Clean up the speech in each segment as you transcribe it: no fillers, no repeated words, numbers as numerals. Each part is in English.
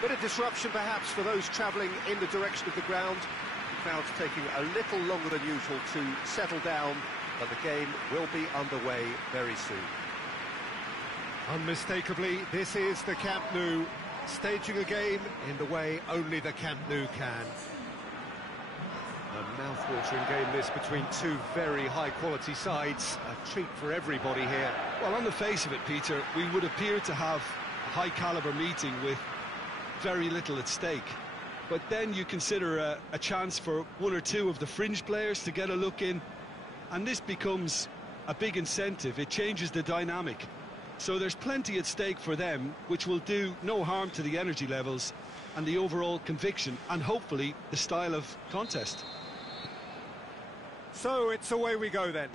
Bit of disruption perhaps for those travelling in the direction of the ground. The crowd's taking a little longer than usual to settle down, but the game will be underway very soon. Unmistakably, this is the Camp Nou, staging a game in the way only the Camp Nou can. A mouth-watering game this between two very high-quality sides. A treat for everybody here. Well, on the face of it, Peter, we would appear to have a high-caliber meeting with very little at stake. But then you consider a chance for one or two of the fringe players to get a look in, and this becomes a big incentive. It changes the dynamic. So there's plenty at stake for them, which will do no harm to the energy levels and the overall conviction, and hopefully the style of contest. So it's away we go then.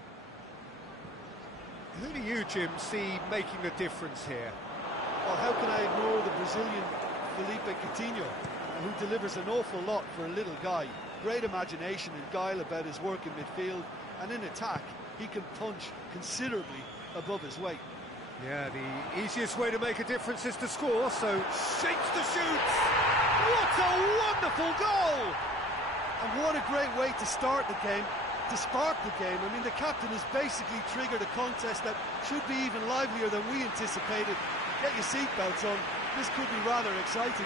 Who do you, Jim, see making the difference here? Well, how can I ignore the Brazilian Felipe Coutinho, who delivers an awful lot for a little guy. Great imagination and guile about his work in midfield, and in attack, he can punch considerably above his weight. Yeah, the easiest way to make a difference is to score, so shapes the shoots! What a wonderful goal! And what a great way to start the game, to spark the game. I mean, the captain has basically triggered a contest that should be even livelier than we anticipated. Get your seatbelts on, this could be rather exciting.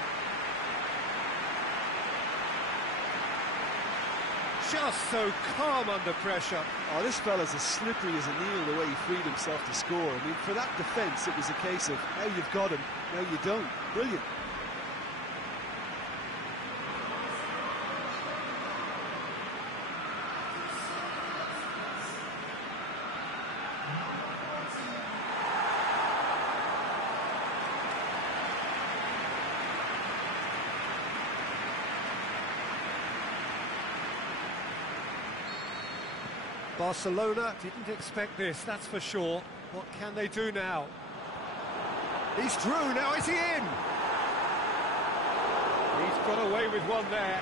Just so calm under pressure. Oh, this fella's as slippery as a needle the way he freed himself to score. I mean, for that defence, it was a case of, now you've got him, now you don't. Brilliant. Barcelona didn't expect this, that's for sure. What can they do now? He's through, now is he in? He's got away with one there.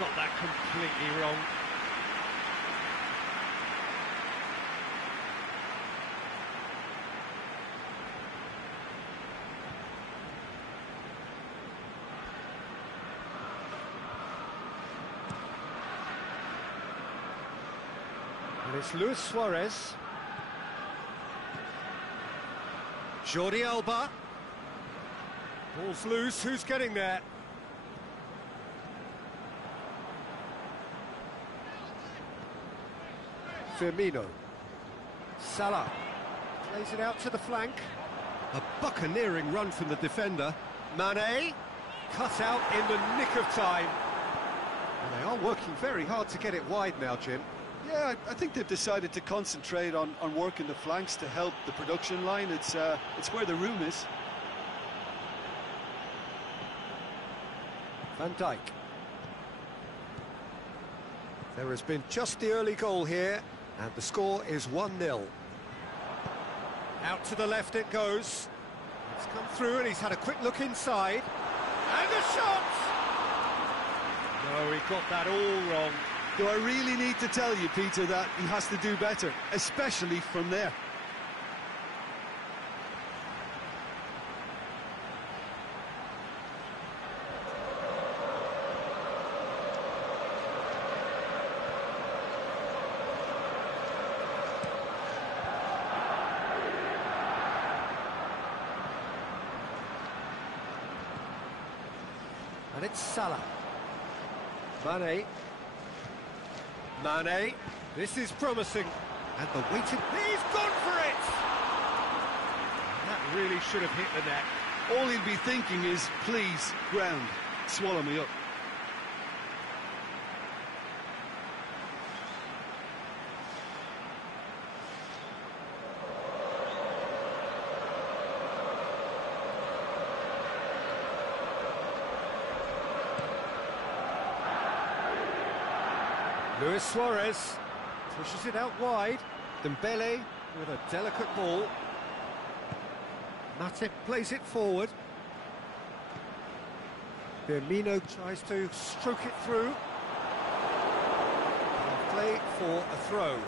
Got that completely wrong. And it's Luis Suarez. Jordi Alba. Ball's loose, who's getting there? Firmino. Salah plays it out to the flank. A buccaneering run from the defender. Mane cut out in the nick of time. And they are working very hard to get it wide now, Jim. Yeah, I think they've decided to concentrate on working the flanks to help the production line. It's where the room is. Van Dijk. There has been just the early goal here, and the score is 1-0. Out to the left it goes. It's come through and he's had a quick look inside. And a shot! No, he got that all wrong. Do I really need to tell you, Peter, that he has to do better, especially from there? And it's Salah. Mane. Mane. This is promising. And the waiting. He's gone for should have hit the net. All he'll be thinking is, please, ground, swallow me up. Luis Suarez pushes it out wide. Dembele with a delicate ball. Matip plays it forward. Firmino tries to stroke it through. Play for a throw.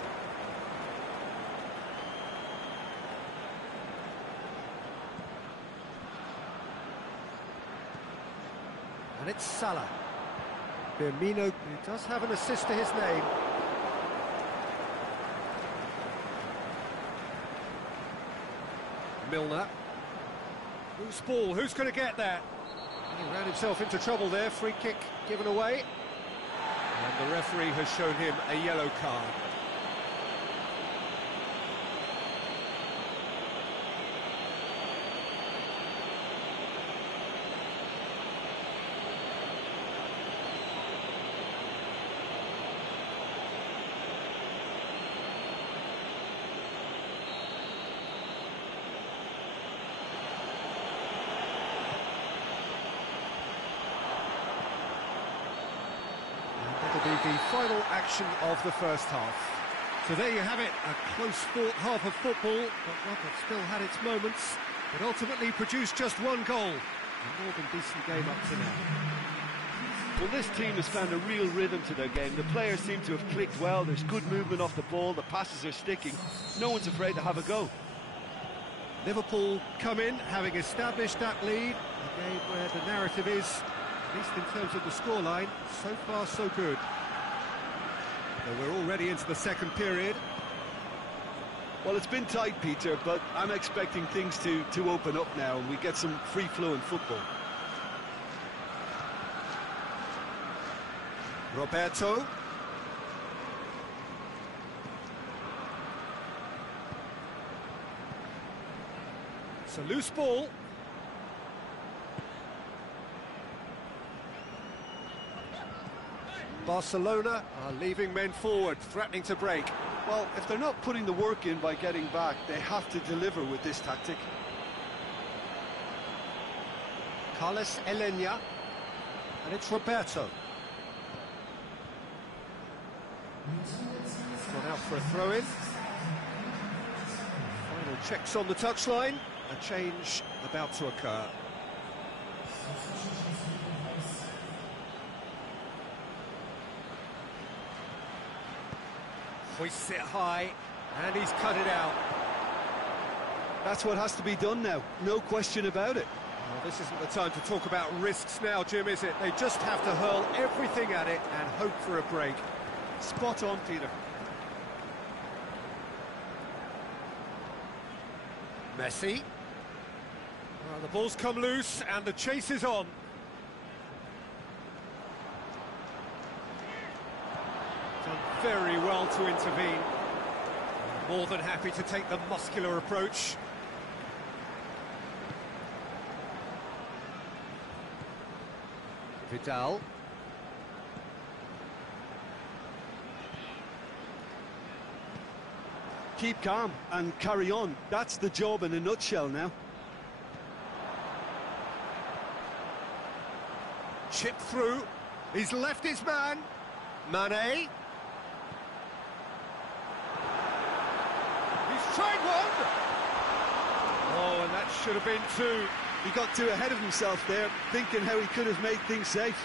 And it's Salah. Firmino, who does have an assist to his name. Milner. Loose ball, who's going to get that? He ran himself into trouble there, free kick given away. And the referee has shown him a yellow card. Be the final action of the first half. So there you have it, a close-fought half of football, but one that still had its moments, but ultimately produced just one goal. A more than decent game up to now. Well, this team has found a real rhythm to their game. The players seem to have clicked well, there's good movement off the ball, the passes are sticking. No one's afraid to have a go. Liverpool come in, having established that lead, a game where the narrative is, at least in terms of the scoreline, so far so good. So we're already into the second period. Well, it's been tight, Peter, but I'm expecting things to open up now and we get some free-flowing football. Roberto. It's a loose ball. Barcelona are leaving men forward, threatening to break. Well, if they're not putting the work in by getting back, they have to deliver with this tactic. Carlos Elena, and it's Roberto. Gone out for a throw-in. Final checks on the touchline. A change about to occur. Hoists it high, and he's cut it out. That's what has to be done now, no question about it. Well, this isn't the time to talk about risks now, Jim, is it? They just have to hurl everything at it and hope for a break. Spot on, Peter. Messi. Well, the ball's come loose, and the chase is on. Done very well to intervene. More than happy to take the muscular approach. Vidal. Keep calm and carry on. That's the job in a nutshell now. Chip through. He's left his man. Mane. He's tried one. Oh, and that should have been two. He got too ahead of himself there, thinking how he could have made things safe.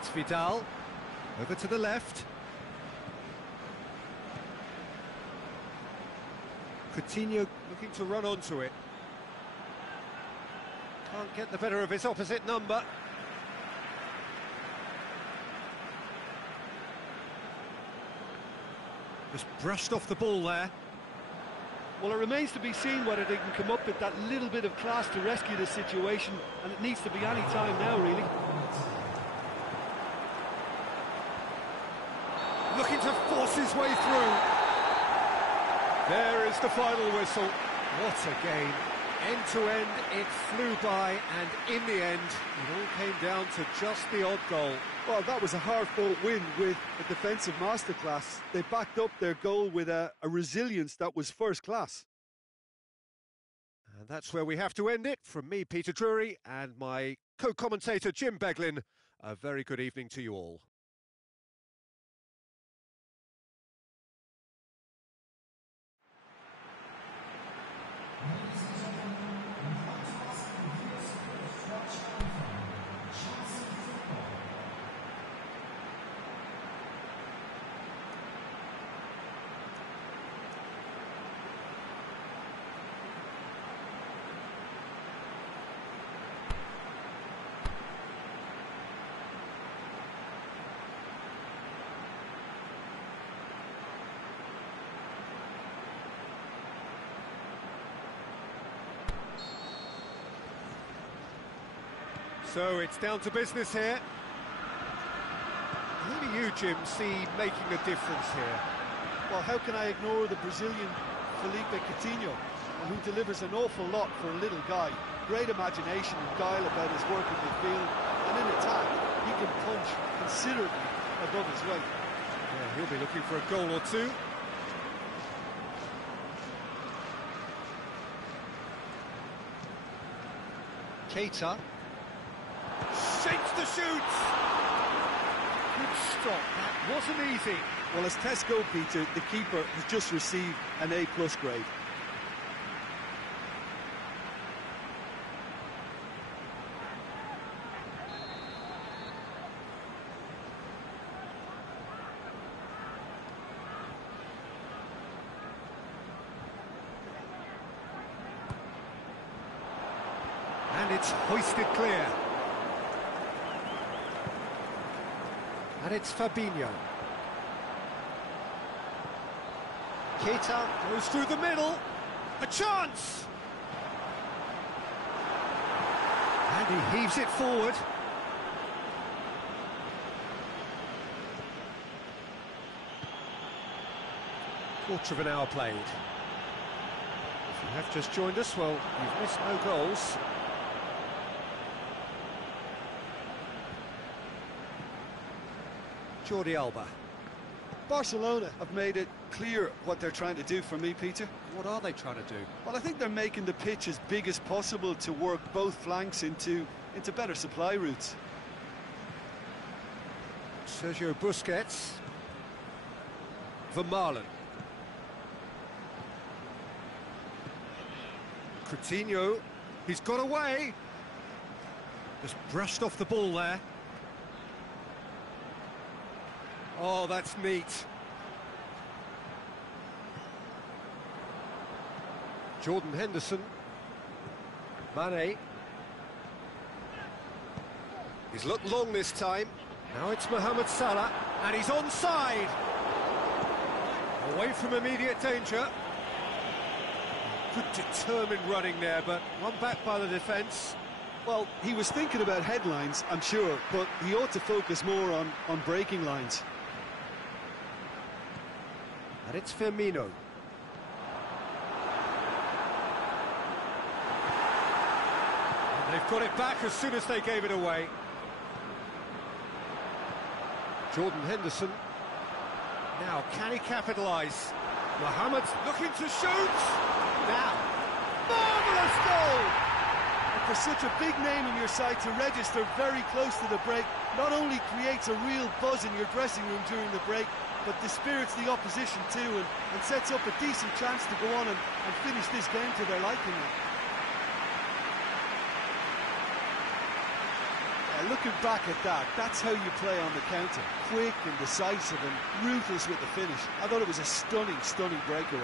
it's Vidal. Over to the left. Coutinho looking to run onto it. Can't get the better of his opposite number. Just brushed off the ball there. Well, it remains to be seen whether they can come up with that little bit of class to rescue this situation, and it needs to be any time now, really. Looking to force his way through. There is the final whistle. What a game. End to end, it flew by, and in the end, it all came down to just the odd goal. Well, that was a hard-fought win with a defensive masterclass. They backed up their goal with a resilience that was first class. And that's where we have to end it. From me, Peter Drury, and my co-commentator, Jim Beglin, a very good evening to you all. So it's down to business here. Who do you, Jim, see making a difference here? Well, how can I ignore the Brazilian Felipe Coutinho, who delivers an awful lot for a little guy? Great imagination and guile about his work in midfield, and in attack, he can punch considerably above his weight. Yeah, he'll be looking for a goal or two. Keita. Shakes the shoots! Good stop, that wasn't easy. Well, as tests go, Peter, the keeper has just received an A+ grade. And it's hoisted clear. And it's Fabinho. Keita goes through the middle. A chance! And he heaves it forward. Quarter of an hour played. If you have just joined us, well, you've missed no goals. Jordi Alba. Barcelona have made it clear what they're trying to do for me, Peter. What are they trying to do? Well, I think they're making the pitch as big as possible to work both flanks into better supply routes. Sergio Busquets. Vermaelen. Coutinho. He's got away. Just brushed off the ball there. Oh, that's neat. Jordan Henderson. Mane. He's looked long this time. Now it's Mohamed Salah, and he's onside. Away from immediate danger. Good determined running there, but run back by the defence. Well, he was thinking about headlines, I'm sure, but he ought to focus more on breaking lines. And it's Firmino. And they've got it back as soon as they gave it away. Jordan Henderson. Now, can he capitalise? Mohamed looking to shoot. Now, marvellous goal! And for such a big name in your side to register very close to the break, not only creates a real buzz in your dressing room during the break, but dispirits the opposition too, and sets up a decent chance to go on and finish this game to their liking. looking back at that, that's how you play on the counter. Quick and decisive and ruthless with the finish. I thought it was a stunning, stunning breakaway.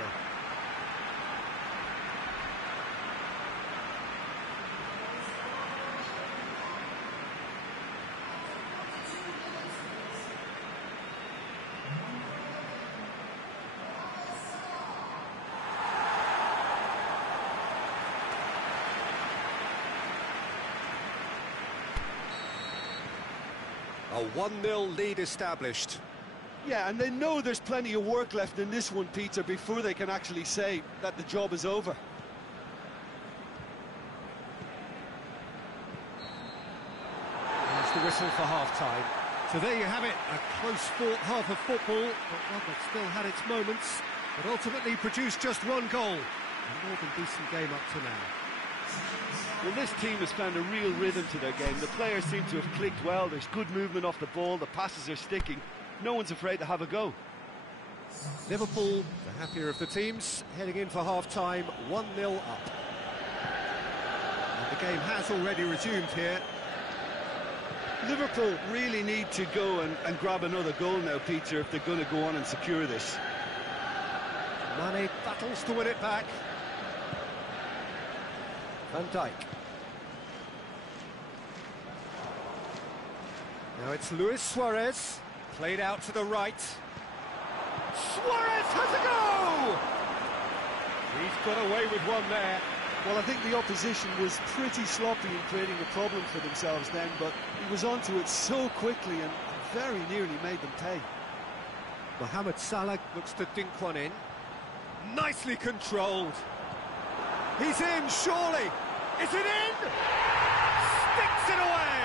A 1-0 lead established. Yeah, and they know there's plenty of work left in this one, Peter, before they can actually say that the job is over. There's the whistle for half-time. So there you have it, a close-fought half of football, but one that still had its moments, but ultimately produced just one goal. A more than decent game up to now. Well, this team has found a real rhythm to their game. The players seem to have clicked well. There's good movement off the ball. The passes are sticking. No one's afraid to have a go. Liverpool, the happier of the teams, heading in for half-time, 1-0 up. And the game has already resumed here. Liverpool really need to go and grab another goal now, Peter, if they're going to go on and secure this. Mane battles to win it back. Van Dijk. Now it's Luis Suarez, played out to the right. Suarez has a go! He's got away with one there. Well, I think the opposition was pretty sloppy in creating a problem for themselves then, but he was onto it so quickly and very nearly made them pay. Mohamed Salah looks to dink one in. Nicely controlled. He's in, surely. Is it in? Sticks it away!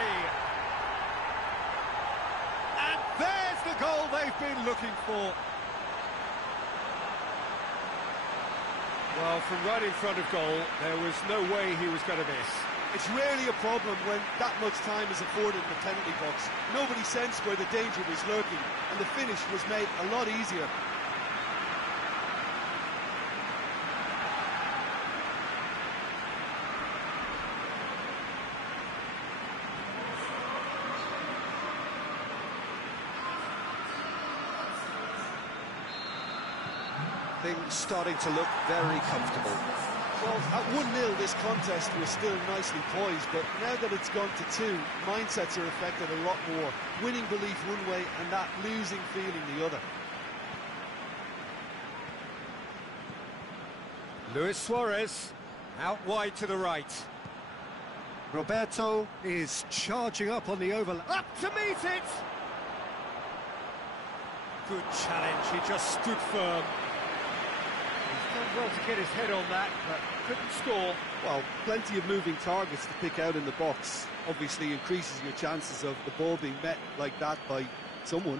And there's the goal they've been looking for. Well, from right in front of goal, there was no way he was going to miss. It's rarely a problem when that much time is afforded in the penalty box. Nobody sensed where the danger was lurking, and the finish was made a lot easier. Things starting to look very comfortable. Well, at 1-0 this contest was still nicely poised, but now that it's gone to 2, mindsets are affected a lot more. Winning belief one way and that losing feeling the other. Luis Suarez, out wide to the right. Roberto is charging up on the overlap. Up to meet it! Good challenge, he just stood firm. He's done well to get his head on that, but couldn't score. Well, plenty of moving targets to pick out in the box. Obviously increases your chances of the ball being met like that by someone.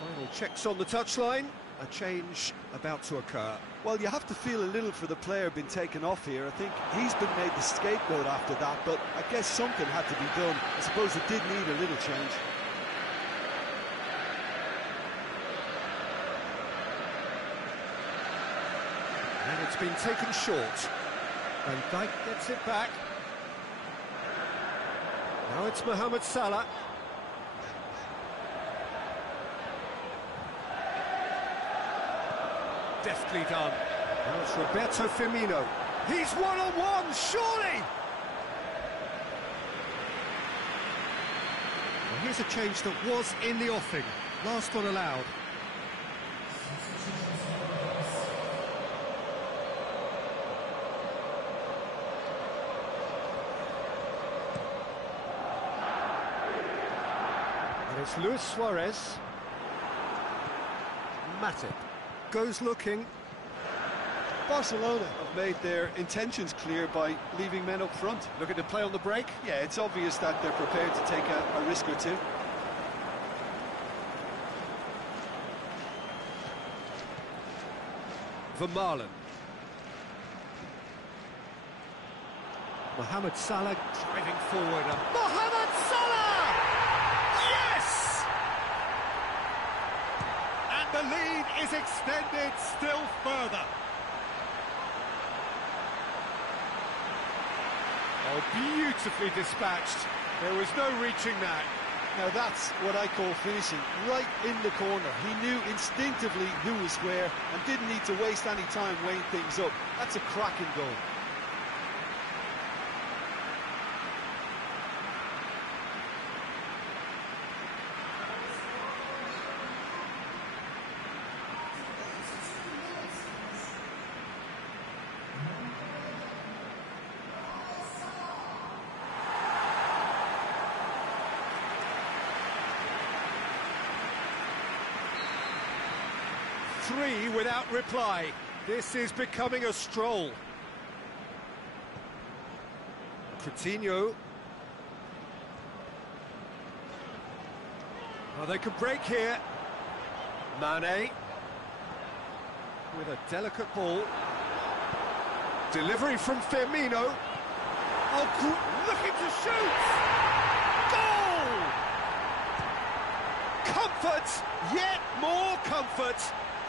Final checks on the touchline. A change about to occur. Well, you have to feel a little for the player being taken off here. I think he's been made the scapegoat after that, but I guess something had to be done. I suppose it did need a little change. And it's been taken short. Van Dijk gets it back. Now it's Mohamed Salah. Deftly done. Now it's Roberto Firmino. He's one-on-one, surely! Well, here's a change that was in the offing. Last one allowed. And it's Luis Suarez. Matip goes looking. Barcelona have made their intentions clear by leaving men up front. Looking to play on the break. Yeah, it's obvious that they're prepared to take a risk or two. Vermaelen. Mohamed Salah driving forward. Mohamed Salah! Yes! And the lead is extended still further. Oh, beautifully dispatched. There was no reaching that. Now that's what I call finishing, right in the corner. He knew instinctively who was where and didn't need to waste any time weighing things up. That's a cracking goal. Three without reply. This is becoming a stroll. Coutinho. Oh, they can break here. Mane. With a delicate ball. Delivery from Firmino. Oh, looking to shoot! Goal! Comfort! Yet more comfort!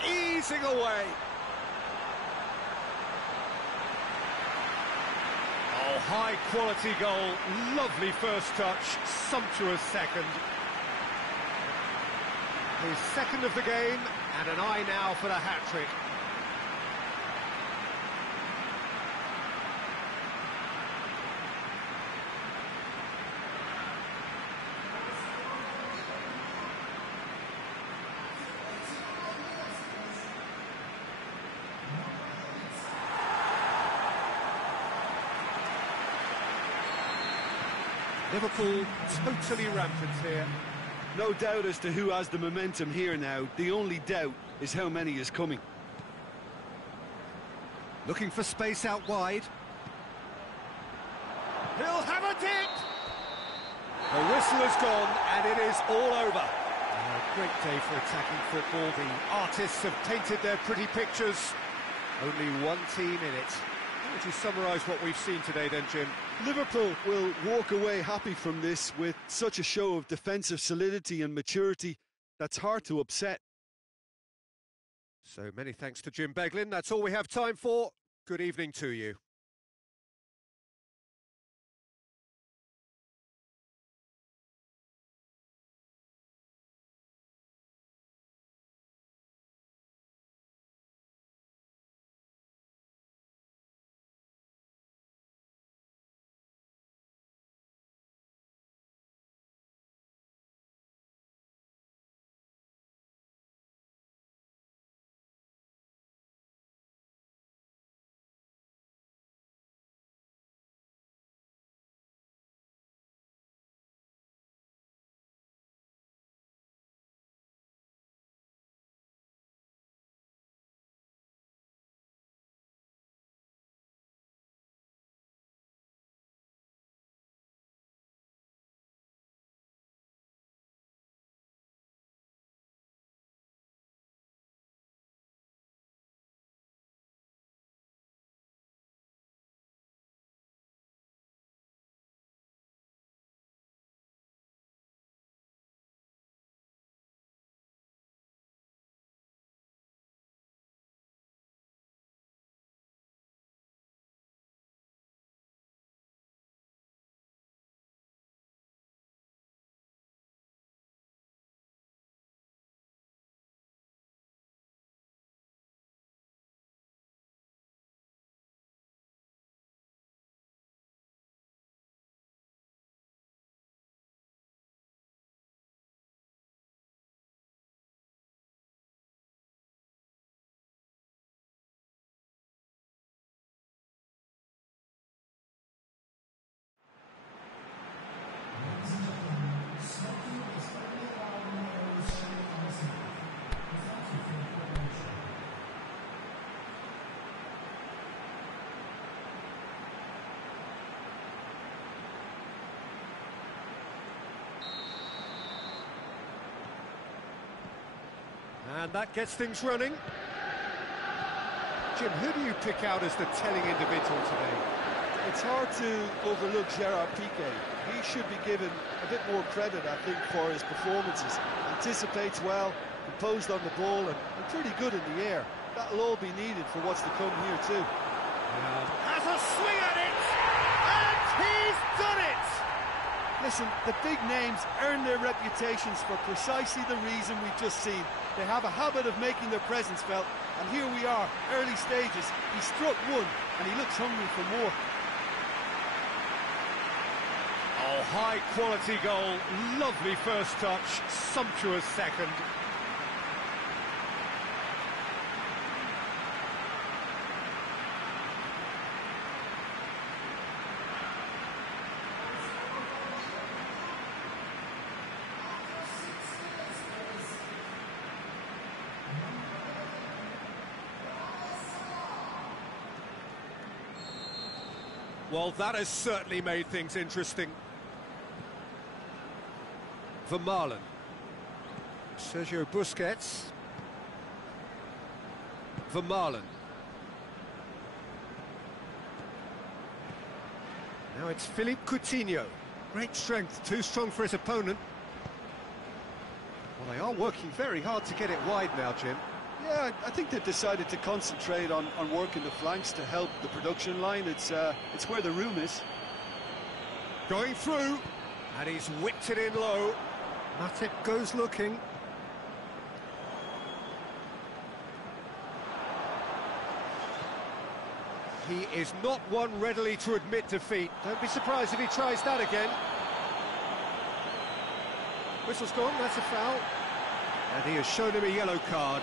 Easing away. Oh, high quality goal, lovely first touch, sumptuous second. His second of the game, and an eye now for the hat-trick. Liverpool totally rampant here. No doubt as to who has the momentum here now. The only doubt is how many is coming. Looking for space out wide. He'll have a dip! The whistle has gone and it is all over. A great day for attacking football. The artists have painted their pretty pictures. Only one team in it. How would you summarise what we've seen today then, Jim? Liverpool will walk away happy from this with such a show of defensive solidity and maturity that's hard to upset. So many thanks to Jim Beglin. That's all we have time for. Good evening to you. And that gets things running. Jim, who do you pick out as the telling individual today? It's hard to overlook Gerard Piqué. He should be given a bit more credit, I think, for his performances. Anticipates well, composed on the ball, and pretty good in the air. That'll all be needed for what's to come here too. Has a swing at it! And He's done it! Listen, the big names earn their reputations for precisely the reason we've just seen. They have a habit of making their presence felt, and here we are, early stages. He struck one, and he looks hungry for more. Oh, high-quality goal, lovely first touch, sumptuous second. Well, that has certainly made things interesting. Vermaelen. Sergio Busquets. Vermaelen. Now it's Philippe Coutinho. Great strength, too strong for his opponent. Well, they are working very hard to get it wide now, Jim. Yeah, I think they've decided to concentrate on working the flanks to help the production line. It's where the room is. Going through, and he's whipped it in low. Matip goes looking. He is not one readily to admit defeat. Don't be surprised if he tries that again. Whistle's gone, that's a foul. And he has shown him a yellow card.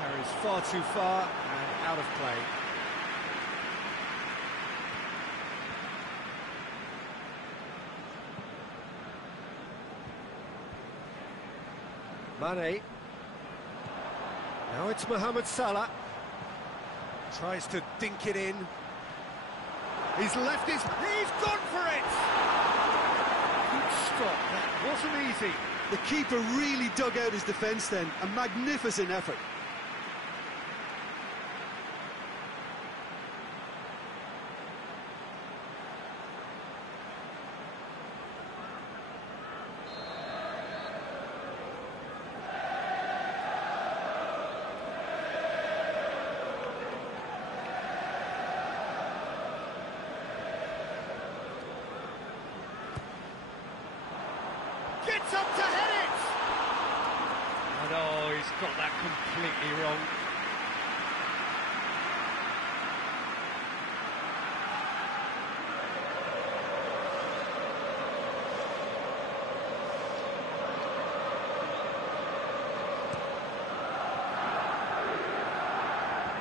Carries far too far and out of play. Mane. Now it's Mohamed Salah. Tries to dink it in. He's left his... He's gone for it! Good stop. That wasn't easy. The keeper really dug out his defence then. A magnificent effort. Gets up to head it! And oh, he's got that completely wrong.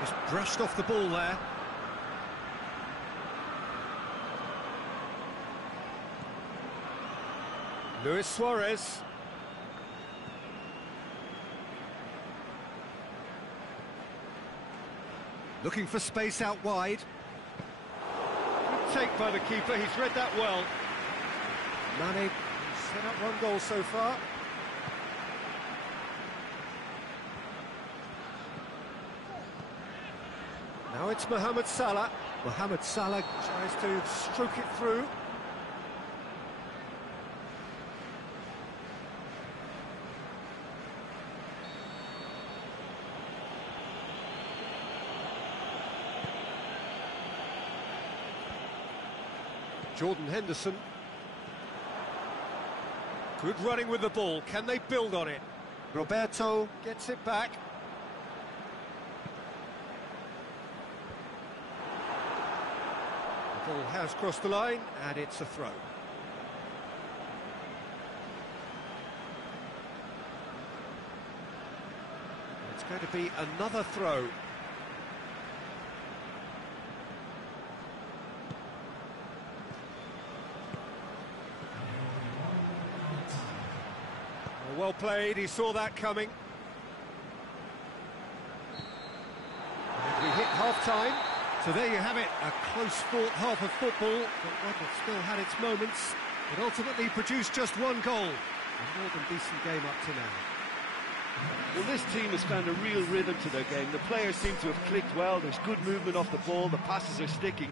Just brushed off the ball there. Luis Suarez. Looking for space out wide. Good take by the keeper, he's read that well. Mane set up one goal so far. Now it's Mohamed Salah. Mohamed Salah tries to stroke it through. Jordan Henderson. Good running with the ball. Can they build on it? Roberto gets it back. The ball has crossed the line, and it's a throw. It's going to be another throw. Well played, he saw that coming. And we hit half-time, so there you have it, a close-fought half of football, but one that still had its moments, but ultimately produced just one goal. A more than decent game up to now. Well, this team has found a real rhythm to their game. The players seem to have clicked well. There's good movement off the ball. The passes are sticking.